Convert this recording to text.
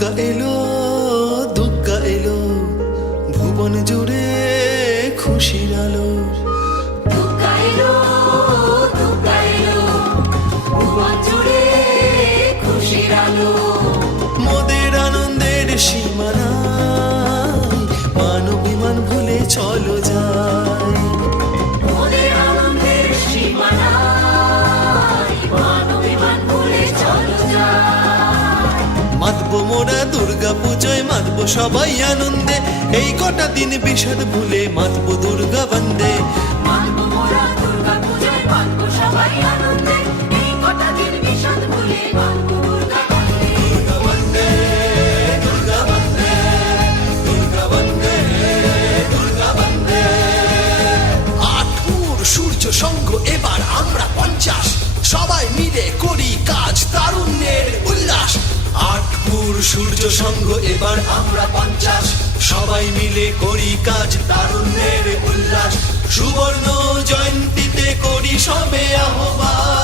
দুর্গা এলো, দুর্গা এলো, ভুবন জুড়ে খুশির আলো। দুর্গা এলো, দুর্গা এলো, ভুবন জুড়ে খুশির আলো। মোদের আনন্দের সীমা নাই, মান অভিমান ভুলে চলো যাই। মোদের আনন্দের সীমা নাই, মান অভিমান ভুলে চলো যাই। মাতবো মোরা দুর্গা পুজোয়, মাতবো সবাই আনন্দে, এই কটা দিন বিষাদ ভুলে মাতবো দুর্গা বন্দে। মানবো মোরা দুর্গা পূজায়, মানবো সবাই আনন্দে, এই কটা দিন বিষাদ ভুলে মানবো দুর্গা বন্দে। দুর্গা বন্দে, দুর্গা বন্দে, দুর্গা বন্দে, দুর্গা বন্দে। আটপুর সূর্য সংঘ এবার আমরা 50, সবাই মিলে করি কাজ তারুণ্যের উল্লাস। আটপুর সূর্য সংঘ এবার আমরা 50, সবাই মিলে করি কাজ তারুণ্যের উল্লাস। সুবর্ণ জয়ন্তীতে করি সবে আহ্বান,